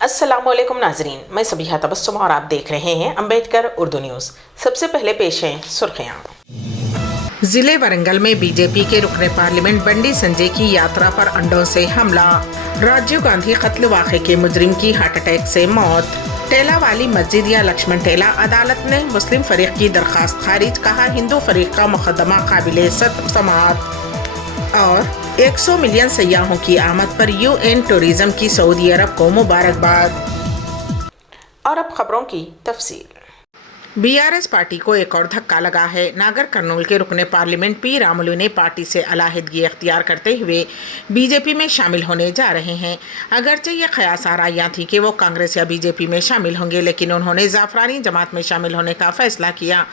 अस्सलाम वालेकुम नाजरीन, मैं सबिहा तबस्सुम और आप देख रहे हैं अम्बेडकर उर्दू न्यूज़। सबसे पहले पेश हैं सुर्खियाँ। जिले वरंगल में बीजेपी के रुकने पार्लियामेंट बंडी संजय की यात्रा पर अंडों से हमला। राजीव गांधी कत्ल वाक़े के मुजरिम की हार्ट अटैक से मौत। टेला वाली मस्जिद या लक्ष्मण टेला, अदालत ने मुस्लिम फरीक की दरखास्त खारिज, कहा हिंदू फरीक का मुकदमा काबिले समाअत। और 100 मिलियन सयाहों की आमद पर UN टूरिज्म की सऊदी अरब को मुबारकबाद। और अब खबरों की तफसील। BRS पार्टी को एक और धक्का लगा है। नागर कर्नूल के रुकने पार्लियामेंट पी रामुलू ने पार्टी से अलहदगी इख्तियार करते हुए बीजेपी में शामिल होने जा रहे हैं। अगरचे ये क़यास आराइयाँ थी कि वो कांग्रेस या बीजेपी में शामिल होंगे, लेकिन उन्होंने ज़ाफ़रानी जमात में शामिल होने का फ़ैसला किया।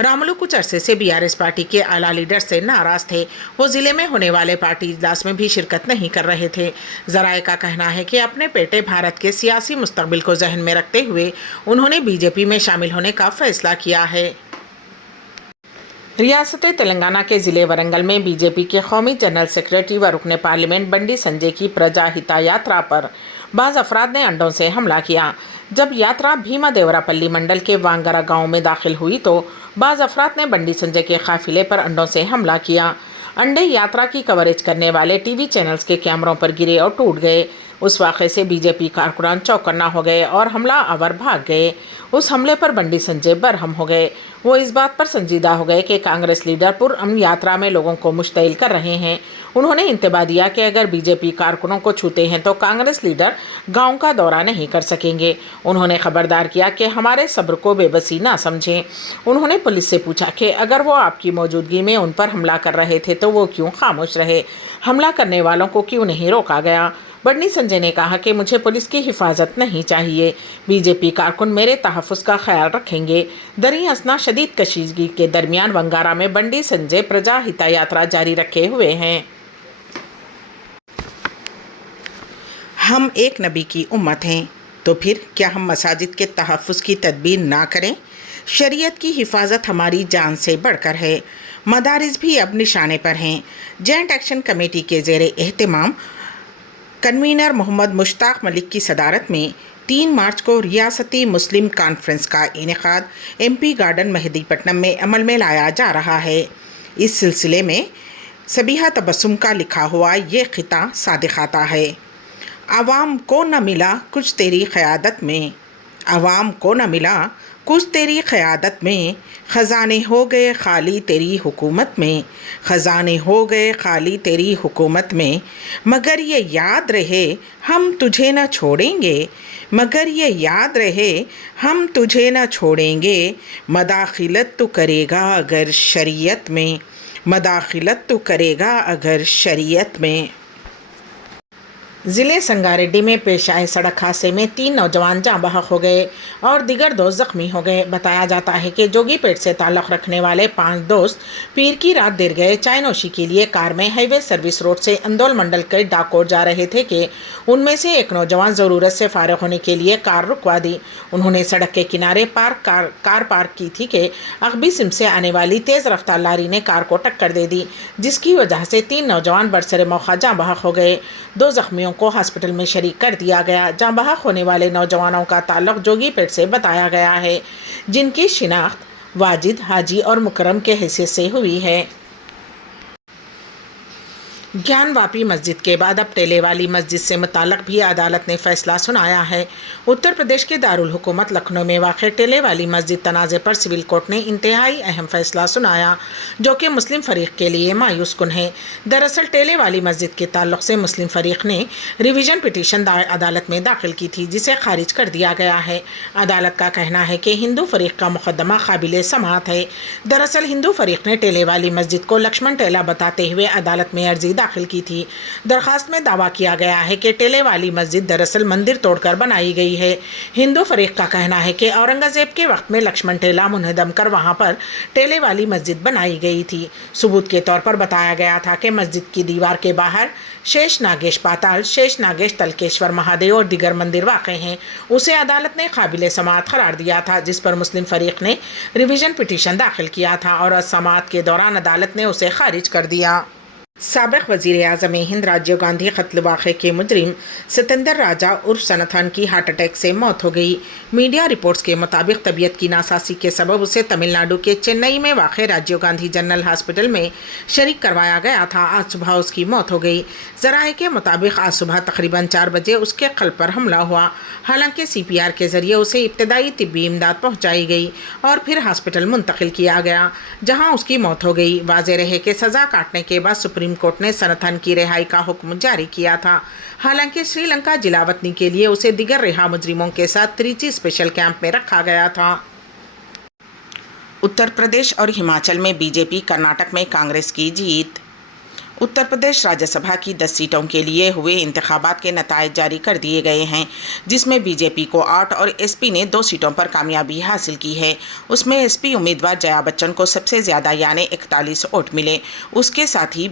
रामुलू कुछ अरसे से BRS पार्टी के आला लीडर से नाराज़ थे। वो ज़िले में होने वाले पार्टी इजलास में भी शिरकत नहीं कर रहे थे। ज़राए का कहना है कि अपने बेटे भारत के सियासी मुस्तक़बिल को जहन में रखते हुए उन्होंने बीजेपी में शामिल होने का फैसला किया है। रियासत तेलंगाना के ज़िले वरंगल में बीजेपी के कौमी जनरल सेक्रेटरी व रुकने पार्लियामेंट बंडी संजय की प्रजा हिता यात्रा पर बाज़ अफराद ने अंडों से हमला किया। जब यात्रा भीमा देवरापल्ली मंडल के वांगरा गांव में दाखिल हुई तो बाज़ अफराद ने बंडी संजय के काफिले पर अंडों से हमला किया। अंडे यात्रा की कवरेज करने वाले टीवी चैनल्स के कैमरों पर गिरे और टूट गए। उस वाक़े से बीजेपी कारकुनान चौकन्ना हो गए और हमला आवर भाग गए। उस हमले पर बंडी संजय बरहम हो गए। वो इस बात पर संजीदा हो गए कि कांग्रेस लीडर पुरअमन यात्रा में लोगों को मुश्तइल कर रहे हैं। उन्होंने इंतबा दिया कि अगर बीजेपी कारकुनों को छूते हैं तो कांग्रेस लीडर गांव का दौरा नहीं कर सकेंगे। उन्होंने खबरदार किया कि हमारे सब्र को बेबसी ना समझें। उन्होंने पुलिस से पूछा कि अगर वो आपकी मौजूदगी में उन पर हमला कर रहे थे तो वो क्यों खामोश रहे, हमला करने वालों को क्यों नहीं रोका गया। बंडी संजय ने कहा कि मुझे पुलिस की हिफाजत नहीं चाहिए, बीजेपी कारकुन मेरे तहफ़्फ़ुज़ का ख्याल रखेंगे। दरी असना शदीद कशीदगी के दरमियान वंगारा में बंडी संजय प्रजा हिता यात्रा जारी रखे हुए हैं। हम एक नबी की उम्मत हैं, तो फिर क्या हम मसाजिद के तहफ़्फ़ुज़ की तदबीर ना करें? शरीयत की हिफाजत हमारी जान से बढ़कर है। मदारिस भी अब निशाने पर हैं। जॉइंट एक्शन कमेटी के ज़ेरे एहतमाम कन्वीनर मोहम्मद मुश्ताक मलिक की सदारत में 3 मार्च को रियासती मुस्लिम कॉन्फ्रेंस का इनेकाद MP गार्डन मेहदीपट्टनम में अमल में लाया जा रहा है। इस सिलसिले में सबिहा तबस्सुम का लिखा हुआ ये खिता सादिक आता है। आवाम को न मिला कुछ तेरी क़यादत में, आवाम को न मिला कुछ तेरी क़यादत में, ख़ज़ाने हो गए खाली तेरी हुकूमत में, ख़ज़ाने हो गए खाली तेरी हुकूमत में। मगर ये याद रहे हम तुझे न छोड़ेंगे, मगर ये याद रहे हम तुझे न छोड़ेंगे। मदाखिलत तो करेगा अगर शरीयत में, मदाखिलत तो करेगा अगर शरीयत में। ज़िले संगारेड्डी में पेश आए सड़क हादसे में 3 नौजवान जाँ बहक हो गए और दिगर 2 ज़ख्मी हो गए। बताया जाता है कि जोगीपेट से ताल्लुक़ रखने वाले 5 दोस्त पीर की रात देर गए चाय नोशी के लिए कार में हाईवे सर्विस रोड से अंदौल मंडल के डाकोर जा रहे थे कि उनमें से एक नौजवान ज़रूरत से फ़ारिग होने के लिए कार रुकवा दी। उन्होंने सड़क के किनारे कार पार्क की थी कि अगबी सिम से आने वाली तेज़ रफ्तार लारी ने कार को टक्कर दे दी, जिसकी वजह से 3 नौजवान बरसरे मौका जाँ बहक हो गए। 2 ज़ख्मियों को हॉस्पिटल में शरीक कर दिया गया। जाँ बहक होने वाले नौजवानों का ताल्लुक़ जोगीपेट से बताया गया है, जिनकी शिनाख्त वाजिद, हाजी और मुकरम के हैसियत से हुई है। ज्ञानवापी मस्जिद के बाद अब टेले वाली मस्जिद से मुताल्लिक़ भी अदालत ने फ़ैसला सुनाया है। उत्तर प्रदेश के दारुल हुकूमत लखनऊ में वाक़ टेले वाली मस्जिद तनाज़े पर सिविल कोर्ट ने इंतहाई अहम फ़ैसला सुनाया, जो कि मुस्लिम फ़रीक़ के लिए मायूस कुन है। दरअसल टेले वाली मस्जिद के ताल्लुक़ से मुस्लिम फ़रीक़ ने रिवीजन पिटीशन अदालत में दाखिल की थी, जिसे खारिज कर दिया गया है। अदालत का कहना है कि हिंदू फ़रीक़ का मुक़दमा काबिले समाअत है। दरअसल हिंदू फ़रीक़ ने टेले वाली मस्जिद को लक्ष्मण टेला बताते हुए अदालत में अर्जी दाखिल की थी। दरखास्त में दावा किया गया है कि टेले वाली मस्जिद दरअसल मंदिर तोड़कर बनाई गई है। हिंदू फरीक का कहना है कि औरंगज़ेब के वक्त में लक्ष्मण टेला मुनहदम कर वहां पर टेले वाली मस्जिद बनाई गई थी। सबूत के तौर पर बताया गया था कि मस्जिद की दीवार के बाहर शेष नागेश पाताल, शेष नागेश तलकेश्वर महादेव और दिगर मंदिर वाक़ हैं। उसे अदालत ने काबिल समाअत करार दिया था, जिस पर मुस्लिम फरीक ने रिवीजन पिटीशन दाखिल किया था और समाअत के दौरान अदालत ने उसे खारिज कर दिया। साबिक़ वज़ीर आज़म हिंद राजीव गांधी कत्ल वाक़े के मुजरिम सतेंद्र राजा उर्फ सनाथन की हार्ट अटैक से मौत हो गई। मीडिया रिपोर्ट्स के मुताबिक तबीयत की नासासी के सबब उसे तमिलनाडु के चेन्नई में वाक़ राजीव गांधी जनरल हॉस्पिटल में शरीक करवाया गया था। आज सुबह उसकी मौत हो गई। ज़राए के मुताबिक आज सुबह तकरीबन 4 बजे उसके क़ल्ब पर हमला हुआ। हालांकि CPR के ज़रिए उसे इब्तदाई तिब्बी इमदाद पहुँचाई गई और फिर हॉस्पिटल मुंतकिल किया गया, जहाँ उसकी मौत हो गई। वाज़ेह रहे कि सज़ा काटने के बाद सुप्रीम कोर्ट ने सनाथन की रिहाई का हुक्म जारी किया था। हालांकि श्रीलंका जिलावतनी के लिए उसे दिगर रिहा मुजरिमों के साथ त्रिची स्पेशल कैंप में रखा गया था। उत्तर प्रदेश और हिमाचल में बीजेपी, कर्नाटक में कांग्रेस की जीत। उत्तर प्रदेश राज्यसभा की 10 सीटों के लिए हुए इंतखाबात के नताइज जारी कर दिए गए हैं, जिसमें बीजेपी को 8 और एसपी ने 2 सीटों पर कामयाबी हासिल की है। उसमें एसपी उम्मीदवार जया बच्चन को सबसे ज़्यादा यानी 41 वोट मिले। उसके साथ ही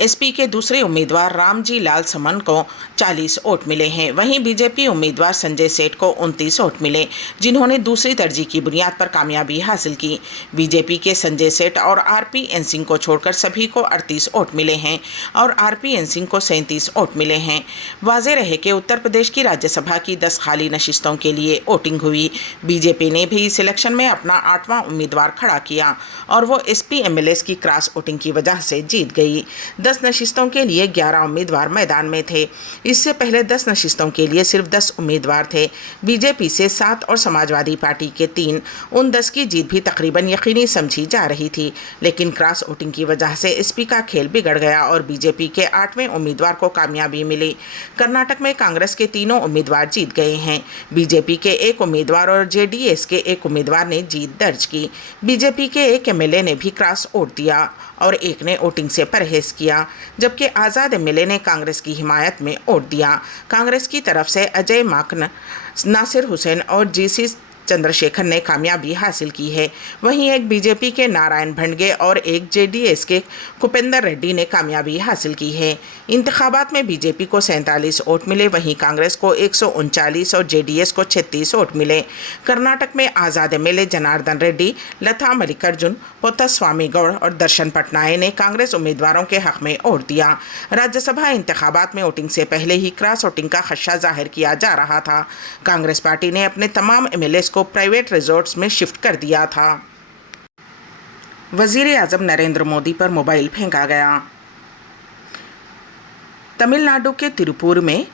एसपी के दूसरे उम्मीदवार रामजी लाल समन को 40 वोट मिले हैं। वहीं बीजेपी उम्मीदवार संजय सेठ को 29 वोट मिले, जिन्होंने दूसरी तरजीह की बुनियाद पर कामयाबी हासिल की। बीजेपी के संजय सेठ और RPN सिंह को छोड़कर सभी को 38 वोट मिले हैं और RPN सिंह को 37 वोट मिले हैं। वाज़ेह रहे कि उत्तर प्रदेश की राज्यसभा की 10 खाली नशिस्तों के लिए वोटिंग हुई। बीजेपी ने भी इस इलेक्शन में अपना 8वां उम्मीदवार खड़ा किया और वो SP MLAs की क्रॉस वोटिंग की वजह से जीत गई। 10 नशिस्तों के लिए 11 उम्मीदवार मैदान में थे। इससे पहले 10 नशिस्तों के लिए सिर्फ 10 उम्मीदवार थे। बीजेपी से 7 और समाजवादी पार्टी के 3। उन 10 की जीत भी तकरीबन यकीनी समझी जा रही थी, लेकिन क्रॉस वोटिंग की वजह से SP का खेल बिगड़ गया और बीजेपी के 8वें उम्मीदवार को कामयाबी मिली। कर्नाटक में कांग्रेस के तीनों उम्मीदवार जीत गए हैं। बीजेपी के 1 उम्मीदवार और JDS के 1 उम्मीदवार ने जीत दर्ज की। बीजेपी के 1 MLA ने भी क्रॉस वोट दिया और 1 ने वोटिंग से परहेज किया, जबकि आज़ाद MLA ने कांग्रेस की हिमायत में वोट दिया। कांग्रेस की तरफ से अजय माकन, नासिर हुसैन और GC चंद्रशेखर ने कामयाबी हासिल की है। वहीं एक बीजेपी के नारायण भंडगे और एक JDS के कुपेंद्र रेड्डी ने कामयाबी हासिल की है। इंतखाबात में बीजेपी को 47 वोट मिले, वहीं कांग्रेस को 139 और JDS को 36 वोट मिले। कर्नाटक में आज़ाद MLA जनार्दन रेड्डी, लता मल्लिकार्जुन, पोत्तास्वामी गौड़ और दर्शन पटनायक ने कांग्रेस उम्मीदवारों के हक में वोट दिया। राज्यसभा इंतखाबात में वोटिंग से पहले ही क्रॉस वोटिंग का खदशा जाहिर किया जा रहा था। कांग्रेस पार्टी ने अपने तमाम MLAs को प्राइवेट रिजॉर्ट्स में शिफ्ट कर दिया था। वज़ीर आज़म नरेंद्र मोदी पर मोबाइल फेंका गया। तमिलनाडु के तिरुपुर में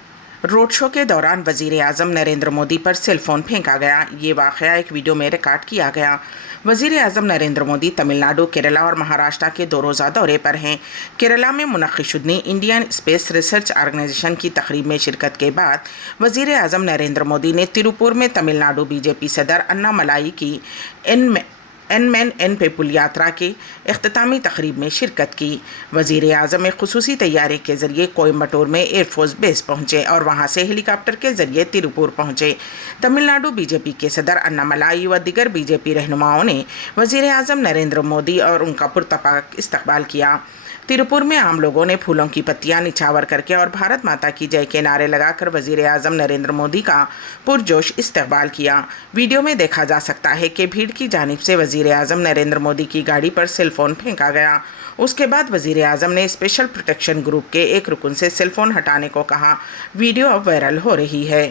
रोड शो के दौरान वज़ीर आज़म नरेंद्र मोदी पर सेल फ़ोन फेंका गया। ये वाक़या एक वीडियो में रिकॉर्ड किया गया। वज़ीर आज़म नरेंद्र मोदी तमिलनाडु, केरला और महाराष्ट्र के 2 रोज़ा दौरे पर हैं। केरला में मुनक़्क़िदशुदनी इंडियन स्पेस रिसर्च ऑर्गेनाइजेशन की तकरीब में शिरकत के बाद वज़ीर आज़म नरेंद्र मोदी ने तिरुपुर में तमिलनाडु BJP सदर अन्नामलाई की एन पेपुल यात्रा की इख्तितामी तकरीब में शिरकत की। वज़ीर आज़म एक खुसूसी तैयारे के ज़रिए कोयम्बटूर में एयरफोर्स बेस पहुँचे और वहाँ से हेलीकॉप्टर के ज़रिए तिरुपुर पहुँचे। तमिलनाडु BJP के सदर अन्नामलाई व दिगर BJP रहनुमाओं ने वज़ीर आज़म नरेंद्र मोदी और उनका पुरतपाक इस्तकबाल किया। तिरुपुर में आम लोगों ने फूलों की पत्तियां निछावर करके और भारत माता की जय के नारे लगाकर वज़ीर आज़म नरेंद्र मोदी का पुरजोश इस्तकबाल किया। वीडियो में देखा जा सकता है कि भीड़ की जानिब से वज़ीर आज़म नरेंद्र मोदी की गाड़ी पर सेल फ़ोन फेंका गया। उसके बाद वज़ीर आज़म ने स्पेशल प्रोटेक्शन ग्रुप के एक रुकन से सेल फ़ोन हटाने को कहा। वीडियो अब वायरल हो रही है।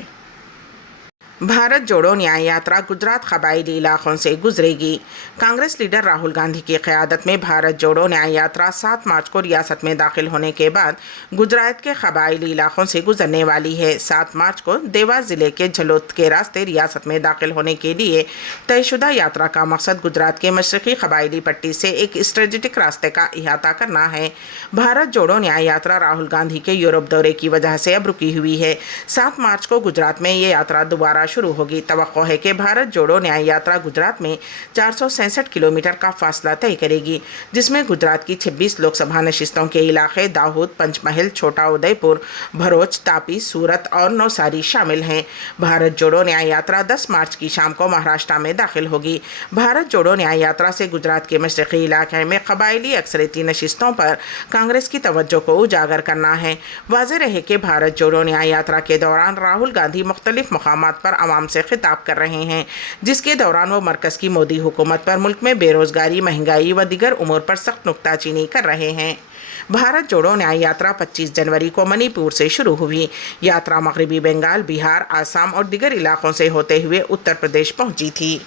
भारत जोड़ो न्याय यात्रा गुजरात कबायली इलाकों से गुजरेगी। कांग्रेस लीडर राहुल गांधी की क़यादत में भारत जोड़ो न्याय यात्रा 7 मार्च को रियासत में दाखिल होने के बाद गुजरात के कबायली इलाकों से गुजरने वाली है। 7 मार्च को देवास ज़िले के झलोद के रास्ते रियासत में दाखिल होने के लिए तयशुदा यात्रा का मकसद गुजरात के मशरक़ी कबायली पट्टी से एक स्ट्रेटेजिक रास्ते का अहाता करना है। भारत जोड़ो न्याय यात्रा राहुल गांधी के यूरोप दौरे की वजह से अब रुकी हुई है। 7 मार्च को गुजरात में ये यात्रा दोबारा शुरू होगी। तवक्को है कि भारत जोड़ो न्याय यात्रा गुजरात में 467 किलोमीटर का फासला तय करेगी, जिसमें गुजरात की 26 लोकसभा नशिस्तों के इलाके दाहोद, पंचमहल, छोटा उदयपुर, भरूच, तापी, सूरत और नवसारी शामिल हैं। भारत जोड़ो न्याय यात्रा 10 मार्च की शाम को महाराष्ट्र में दाखिल होगी। भारत जोड़ो न्याय यात्रा से गुजरात के मशरक़ी इलाके में कबायली अक्सरियती नशिस्तों पर कांग्रेस की तवज्जो को उजागर करना है। वाज़ेह रहे कि भारत जोड़ो न्याय यात्रा के दौरान राहुल गांधी मुख्तलिफ मकामात पर عوام سے خطاب کر رہے ہیں، جس کے دوران وہ مرکز کی مودی حکومت پر ملک میں بے روزگاری، مہنگائی و دیگر امور پر سخت نکتہ چینی کر رہے ہیں۔ بھارت جوڑو نیائے یاترا 25 جنوری کو منی پور سے شروع ہوئی۔ یاترا مغربی بنگال، بہار، آسام اور دیگر علاقوں سے ہوتے ہوئے اتر پردیش پہنچی تھی۔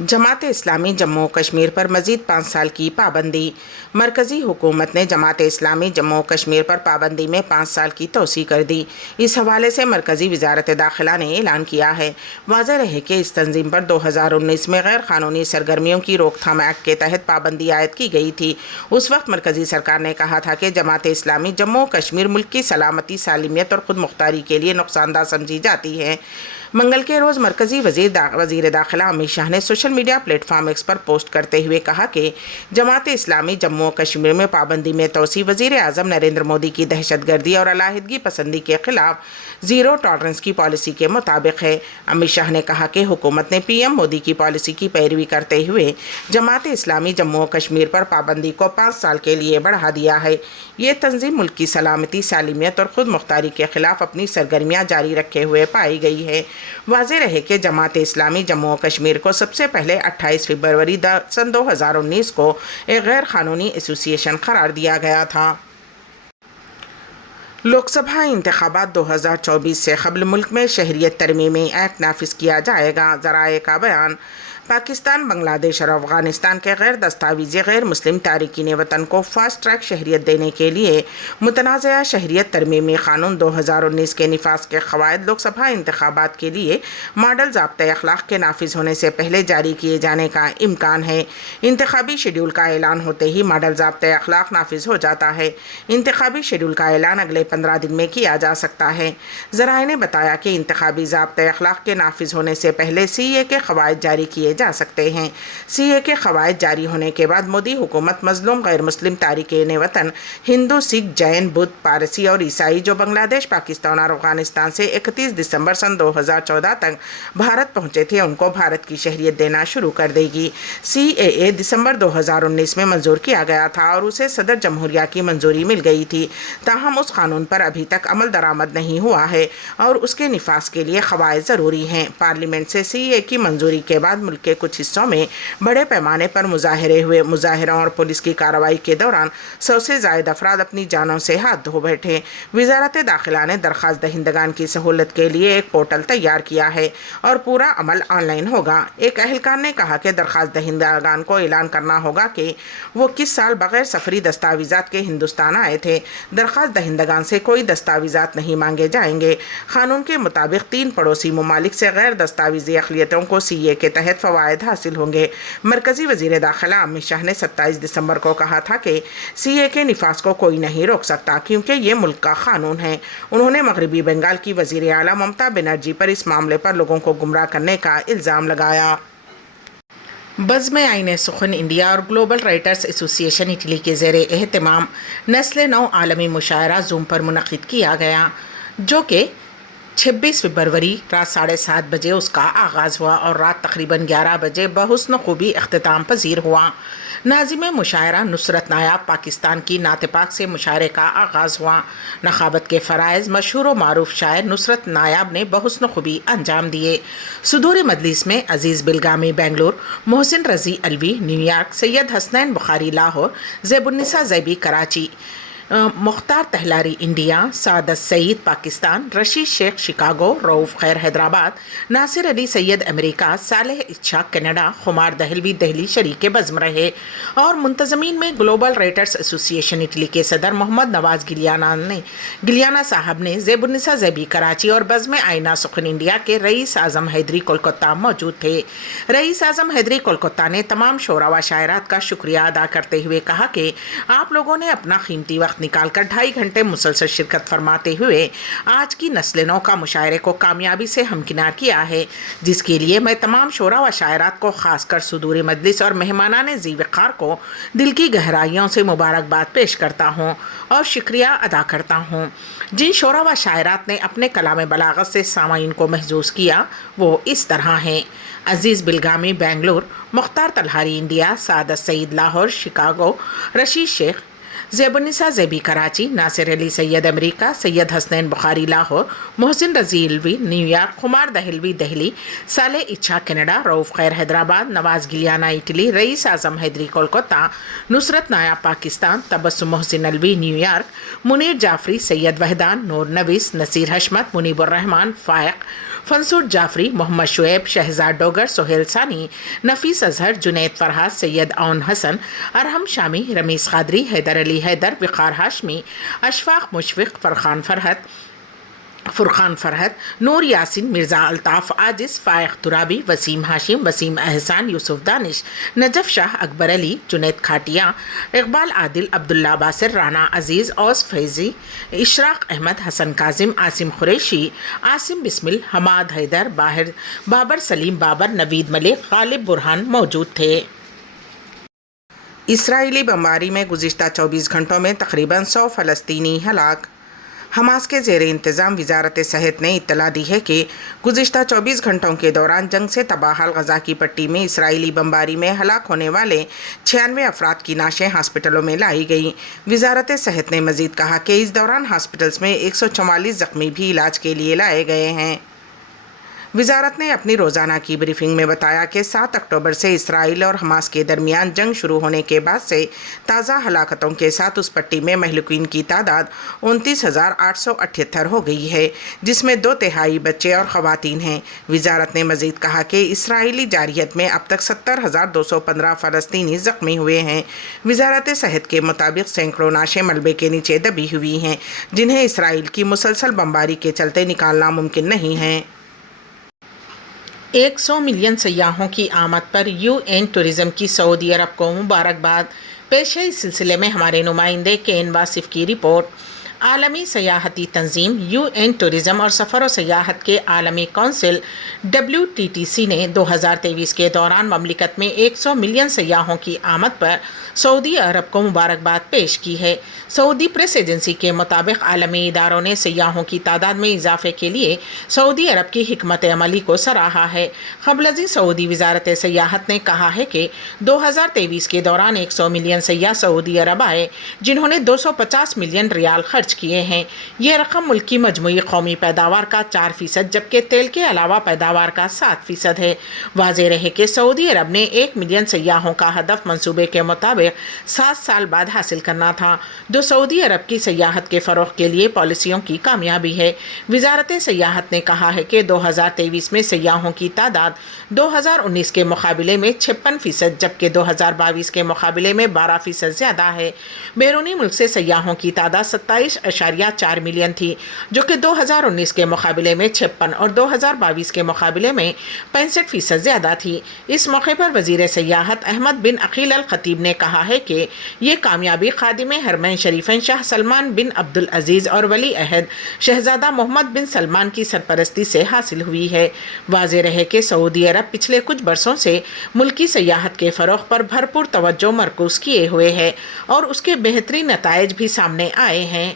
جماعت اسلامی جموں و کشمیر پر مزید 5 سال کی پابندی۔ مرکزی حکومت نے جماعت اسلامی جموں و کشمیر پر پابندی میں 5 سال کی توسیع کر دی۔ اس حوالے سے مرکزی وزارت داخلہ نے اعلان کیا ہے۔ واضح رہے کہ اس تنظیم پر 2019 میں غیر قانونی سرگرمیوں کی روک تھام ایکٹ کے تحت پابندی عائد کی گئی تھی۔ اس وقت مرکزی سرکار نے کہا تھا کہ جماعت اسلامی جموں و کشمیر ملک کی سلامتی، سالمیت اور خود مختاری کے لیے نقصان دہ سمجھی جاتی ہے۔ منگل کے روز مرکزی وزیر داخلہ امت شاہ نے social media platform X پر پوسٹ کرتے ہوئے کہا کہ جماعت اسلامی جموں و کشمیر میں پابندی میں توسیع وزیر اعظم نریندر مودی کی دہشت گردی اور علیحدگی پسندی کے خلاف زیرو ٹالرنس کی پالیسی کے مطابق ہے۔ امت شاہ نے کہا کہ حکومت نے پی ایم مودی کی پالیسی کی پیروی کرتے ہوئے جماعت اسلامی جموں و کشمیر پر پابندی کو 5 سال کے لیے بڑھا دیا ہے۔ یہ تنظیم ملک کی سلامتی، سالمیت اور خود مختاری کے خلاف اپنی سرگرمیاں جاری رکھے ہوئے پائی گئی ہے۔ واضح رہے کہ جماعت اسلامی جموں و کشمیر کو سب سے پہلے 28 فروری سن 2019 کو ایک غیر قانونی ایسوسی ایشن قرار دیا گیا تھا۔ لوک سبھا انتخابات 2024 سے قبل ملک میں شہریت ترمیمی ایکٹ نافذ کیا جائے گا۔ ذرائع کا بیان۔ پاکستان، بنگلہ دیش اور افغانستان کے غیر دستاویزی غیر مسلم تارکین وطن کو فاسٹ ٹریک شہریت دینے کے لیے متنازعہ شہریت ترمیمی قانون 2019 کے نفاذ کے قواعد لوک سبھا انتخابات کے لیے ماڈل ضابطۂ اخلاق کے نافذ ہونے سے پہلے جاری کیے جانے کا امکان ہے۔ انتخابی شیڈول کا اعلان ہوتے ہی ماڈل ضابطۂ اخلاق نافذ ہو جاتا ہے۔ انتخابی شیڈول کا اعلان اگلے 15 دن میں کیا جا سکتا ہے۔ ذرائع نے بتایا کہ انتخابی ضابطۂ اخلاق کے نافذ ہونے سے پہلے سی اے کے قواعد جاری کیے جا سکتے ہیں۔ سی اے کے قواعد جاری ہونے کے بعد مودی حکومت مظلوم غیر مسلم تارکین وطن ہندو، سکھ، جین، بدھ، پارسی اور عیسائی جو بنگلہ دیش، پاکستان اور افغانستان سے 31 دسمبر سن 2014 تک بھارت پہنچے تھے، ان کو بھارت کی شہریت دینا شروع کر دے گی۔ سی اے اے دسمبر 2019 میں منظور کیا گیا تھا اور اسے صدر جمہوریہ کی منظوری مل گئی تھی، تاہم اس قانون پر ابھی تک عمل درآمد نہیں ہوا ہے اور اس کے نفاذ کے لیے قواعد ضروری ہیں۔ پارلیمنٹ سے سی اے کی منظوری کے بعد ملک کے کچھ حصوں میں بڑے پیمانے پر مظاہرے ہوئے۔ مظاہروں اور پولیس کی کارروائی کے دوران 100 سے زائد افراد اپنی جانوں سے ہاتھ دھو بیٹھے۔ وزارت داخلہ نے درخواست دہندگان کی سہولت کے لیے ایک پورٹل تیار کیا ہے اور پورا عمل آن لائن ہوگا۔ ایک اہلکار نے کہا کہ درخواست دہندگان کو اعلان کرنا ہوگا کہ وہ کس سال بغیر سفری دستاویزات کے ہندوستان آئے تھے۔ درخواست دہندگان سے کوئی دستاویزات نہیں مانگے جائیں گے۔ قانون کے مطابق 3 پڑوسی ممالک سے غیر دستاویزی اقلیتوں کو سی اے کے تحت فوائد حاصل ہوں گے۔ مرکزی وزیر داخلہ امت شاہ نے 27 دسمبر کو کہا تھا کہ سی اے کے نفاذ کو کوئی نہیں روک سکتا کیونکہ یہ ملک کا قانون ہے۔ انہوں نے مغربی بنگال کی وزیر اعلیٰ ممتا بنرجی پر اس معاملے پر لوگوں کو گمراہ کرنے کا الزام لگایا۔ بزم آئین سخن انڈیا اور گلوبل رائٹرز ایسوسی ایشن اٹلی کے زیر اہتمام نسل نو عالمی مشاعرہ زوم پر منعقد کیا گیا، جو کہ 26 فروری رات 7:30 بجے اس کا آغاز ہوا اور رات تقریباً 11 بجے بحسن خوبی اختتام پذیر ہوا۔ ناظم مشاعرہ نصرت نایاب پاکستان کی نعت پاک سے مشاعرے کا آغاز ہوا۔ نخابت کے فرائض مشہور و معروف شاعر نصرت نایاب نے بحسن خوبی انجام دیے۔ صدور مجلس میں عزیز بلگامی بنگلور، محسن رضی الوی نیو یارک، سید حسنین بخاری لاہور، زیب النساء زیبی کراچی، مختار تہلاری انڈیا، سعادت سعید پاکستان، رشید شیخ شکاگو، رؤوف خیر حیدرآباد، ناصر علی سید امریکہ، صالح اشاق کینیڈا، خمار دہلوی دہلی شریک بزم رہے اور منتظمین میں گلوبل رائٹرز ایسوسی ایشن اٹلی کے صدر محمد نواز گلیانہ صاحب نے، زیب النساء زیبی کراچی اور بزم آئینہ سخن انڈیا کے رئیس اعظم حیدری کولکتہ موجود تھے۔ رئیس اعظم حیدری کولکتہ نے تمام شعراء و شاعرات کا شکریہ ادا کرتے ہوئے کہا کہ آپ لوگوں نے اپنا قیمتی وقت نکال کر 2.5 گھنٹے مسلسل شرکت فرماتے ہوئے آج کی نسل نو کا مشاعرے کو کامیابی سے ہمکنار کیا ہے، جس کے لیے میں تمام شعراء و شاعرات کو، خاص کر صدور مجلس اور مہمانان ذی وقار کو دل کی گہرائیوں سے مبارکباد پیش کرتا ہوں اور شکریہ ادا کرتا ہوں۔ جن شعراء و شاعرات نے اپنے کلام بلاغت سے سامعین کو محظوظ کیا وہ اس طرح ہیں: عزیز بلگامی بنگلور، مختار تلہاری انڈیا، سعادت سعید لاہور شکاگو، رشید شیخ ज़ेबुन्निसा ज़ेबी कराची, नासिर अली सैयद अमेरिका, सैयद हसनैन बुखारी लाहौर, मोहसिन रज़ीलवी न्यूयॉर्क, खुमार दहलवी दिल्ली, साले इच्छा कनाडा, रऊफ़ खैर हैदराबाद, नवाज़ गिलियाना इटली, रईस आज़म हैदरी कोलकाता, नुसरत नायाब पाकिस्तान, तबस्सुम मोहसिन अलवी न्यूयॉर्क, मुनीर जाफरी, सैयद वहदान, नूर नवीस, नसीर हशमत, मुनीबुर्रहमान फ़ायक, फंसूर जाफरी, मोहम्मद शुएब, शहजाद डोगर, सोहेल सानी, नफीस अजहर, जुनैद फरहाद, सैयद औन हसन, अरहम शामी, रमीस कादरी, हैदर अली हैदर, विकार हाशमी, अशफाक मुशफिक, फुरखान फरहत, नूर यासिन, मिर्ज़ा अल्ताफ़ आजिज़, फ़ाइक़ तुराबी, वसीम हाशिम, वसीम एहसान, यूसुफ दानिश, नजफ शाह, अकबर अली, जुनैद खाटिया, इकबाल आदिल, अब्दुल्ला बासिर, राना अजीज़, औस फैज़ी, इशराक अहमद, हसन काजिम, आसिम खुरैशी, आसिम बिस्मिल, हमाद हैदर, बाबर सलीम बाबर, नवीद मलिक, गालिब बुरहान मौजूद थे। इसराइली बमबारी में गुज़िश्ता 24 घंटों में तकरीबन 100 फ़लस्तीनी हलाक। हमास के ज़ेर इंतज़ाम वजारत सेहत ने इत्तला दी है कि गुज़िश्ता 24 घंटों के दौरान जंग से तबाहल गज़ा की पट्टी में इसराइली बमबारी में हलाक होने वाले 96 अफराद की नाशें हॉस्पिटलों में लाई गई। वजारत सेहत ने मज़ीद कहा कि इस दौरान हॉस्पिटल्स में 144 ज़ख्मी भी इलाज के लिए लाए गए हैं। वजारत ने अपनी रोज़ाना की ब्रीफिंग में बताया कि 7 अक्टूबर से इसराइल और हमास के दरमियान जंग शुरू होने के बाद से ताज़ा हलाकतों के साथ उस पट्टी में महलूकीन की तादाद 29,878 हो गई है, जिसमें 2/3 बच्चे और ख़वातीन हैं। वजारत ने मज़ीद कहा कि इसराइली जारियत में अब तक 70,215 फ़लस्तीनी ज़ख्मी हुए हैं। वजारत सेहत के मुताबिक सैकड़ों नाशें मलबे के नीचे दबी हुई हैं, जिन्हें इसराइल की मुसलसल बमबारी के चलते निकालना मुमकिन नहीं है। 100 मिलियन सयाहों की आमद पर UN टूरिज़्म की सऊदी अरब को मुबारकबाद पेश है। इस सिलसिले में हमारे नुमाइंदे केन वासिफ की रिपोर्ट। आलमी सयाहती तंजीम UN टूरिज़्म और सफ़र व सयाहत के आलमी कौंसिल WTTC ने 2023 के दौरान ममलिकत में 100 मिलियन सयाहों की आमद पर सऊदी अरब को मुबारकबाद पेश की है। सऊदी प्रेस एजेंसी के मुताबिक आलमी इदारों ने सयाहों की तादाद में इजाफे के लिए सऊदी अरब की हिकमत अमली को सराहा है। क़ब्ल सऊदी वजारत सयाहत ने कहा है कि 2023 के दौरान 100 मिलियन सयाह सऊदी अरब आए, जिन्होंने 250 मिलियन रियाल खर्च किए हैं। यह रकम मुल्क की मजमूई कौमी पैदावार का 4%, जबकि तेल के अलावा पैदावार का 7% है। वाज़ेह रहे कि सऊदी अरब ने 1 मिलियन सयाहों का हदफ मंसूबे के मुताबिक 7 साल बाद हासिल करना था, जो सऊदी अरब की सयाहत के फ़रोग़ के लिए पॉलिसियों की कामयाबी है। वजारत सयाहत ने कहा है कि 2023 में सयाहों की तादाद 2019 के मुकाबले में 56%, जबकि 2022 के मुकाबले में 12% ज़्यादा है। बैरूनी मुल्क से सयाहों की तादाद 27.4 मिलियन थी, जो कि 2019 के मुकाबले में 56 और 2022 के मुकाबले में 65% ज़्यादा थी। इस मौके पर वज़ीर सयाहत अहमद बिन अकील अल खतीब ने कहा है कि ये कामयाबी खादिम हरमैन शरीफैन शाह सलमान बिन अब्दुल अजीज़ और वली अहद शहजादा मोहम्मद बिन सलमान की सरपरस्ती से हासिल हुई है। वाज़ेह रहे कि सऊदी अरब पिछले कुछ बरसों से मुल्की सयाहत के फ़रोग़ पर भरपूर तवज्जो मरकूज़ किए हुए है और उसके बेहतरीन नताइज भी सामने आए हैं।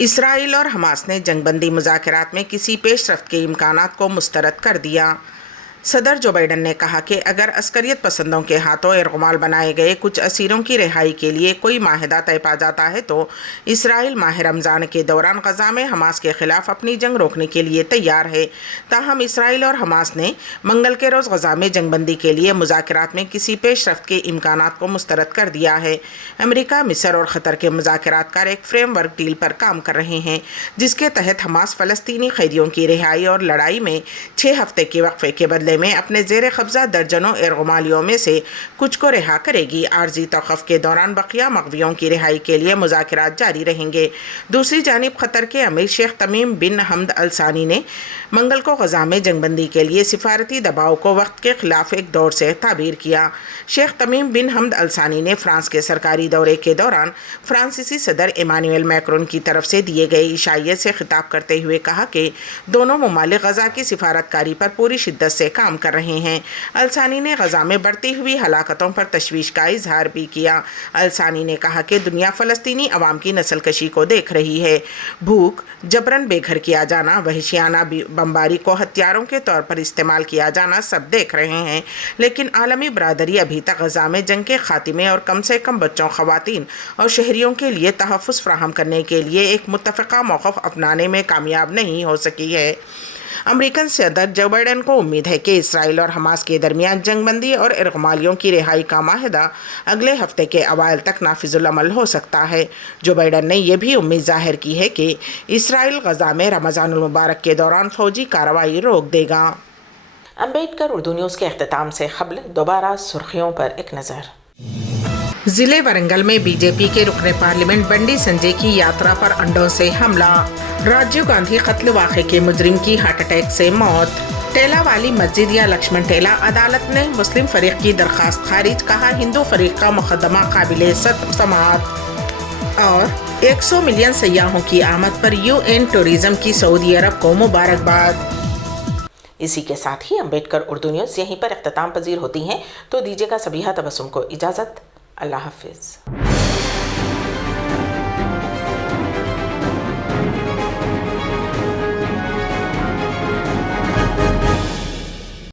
इसराइल और हमास ने जंगबंदी मुज़ाकरात में किसी पेशरफ्त के इम्कानात को मुस्तरद कर दिया। सदर जो बाइडन ने कहा कि अगर अस्करियत पसंदों के हाथों इरगमाल बनाए गए कुछ असीरों की रिहाई के लिए कोई माहिदा तय पा जाता है तो इसराइल माह रमज़ान के दौरान गज़ा में हमास के ख़िलाफ़ अपनी जंग रोकने के लिए तैयार है। ताहम इसराइल और हमास ने मंगल के रोज़ गज़ा में जंगबंदी के लिए मुज़ाकरात में किसी पेशरफ्त के इम्कानात को मुस्तरद कर दिया है। अमेरिका, मिस्र और ख़तर के मुज़ाकरातकार एक फ्रेमवर्क डील पर काम कर रहे हैं, जिसके तहत हमास फ़लस्तीनी कैदियों की रिहाई और लड़ाई में 6 हफ्ते के वक्फे के बदले में अपने ज़ेर कब्ज़ा दर्जनों इरगमालियों में से कुछ को रिहा करेगी। आर्जी तौक़ुफ़ के दौरान बकिया मग़वियों की रिहाई के लिए मुज़ाकरात जारी रहेंगे। दूसरी जानिब क़तर के अमीर शेख तमीम बिन हमद अल सानी ने मंगल को गज़ा में जंगबंदी के लिए सिफारती दबाव को वक्त के ख़िलाफ़ एक दौर से ताबीर किया। शेख तमीम बिन हमद अल सानी ने फ्रांस के सरकारी दौरे के दौरान फ्रांसीसी सदर इमानुएल मैक्रोन की तरफ से दिए गए इशाइयत से खिताब करते हुए कहा कि दोनों ममालिक गज़ा की सिफारतकारी पर पूरी शिद्दत से काम कर रहे हैं। अलसानी ने गजा में बढ़ती हुई हलाकतों पर तशवीश का इजहार भी किया। अलसानी ने कहा कि दुनिया फ़लस्तीनी अवाम की नस्लकशी को देख रही है। भूख, जबरन बेघर किया जाना, वहशियाना बमबारी को हथियारों के तौर पर इस्तेमाल किया जाना सब देख रहे हैं, लेकिन आलमी बरादरी अभी तक गजा में जंग के खात्मे और कम से कम बच्चों, ख़वातीन और शहरियों के लिए तहफ़्फ़ुज़ फ़राहम करने के लिए एक मुत्तफ़िक़ा मौक़िफ़ अपनाने में कामयाब नहीं हो सकी है। अमेरिकन सदर जो बाइडन को उम्मीद है कि इसराइल और हमास के दरमियान जंगबंदी और इरगमालियों की रिहाई का माहिदा अगले हफ्ते के अवाइल तक नाफिजुल अमल हो सकता है। जो बाइडन ने यह भी उम्मीद जाहिर की है कि इसराइल गजा में रमज़ानुल मुबारक के दौरान फ़ौजी कार्रवाई रोक देगा। अम्बेडकर उर्दू न्यूज़ के अख्तिताम से क़ब्ल दोबारा सुर्खियों पर एक नज़र। जिले वरंगल में बीजेपी के रुकने पार्लियामेंट बंडी संजय की यात्रा पर अंडों से हमला। राजीव गांधी कत्ल वाक़े के मुजरिम की हार्ट अटैक से मौत। टेला वाली मस्जिद या लक्ष्मण टेला, अदालत ने मुस्लिम फरीक की दरख्वास्त खारिज, कहा हिंदू फरीक का मुकदमा काबिले समाअत। और 100 मिलियन सयाहों की आमद पर UN टूरिज्म की सऊदी अरब को मुबारकबाद। इसी के साथ ही अम्बेडकर उर्दू न्यूज़ यहीं पर इख्तिताम पजीर होती हैं, तो दीजिएगा सबीहा तबस्सुम को इजाज़त। अल्लाह हाफिज़।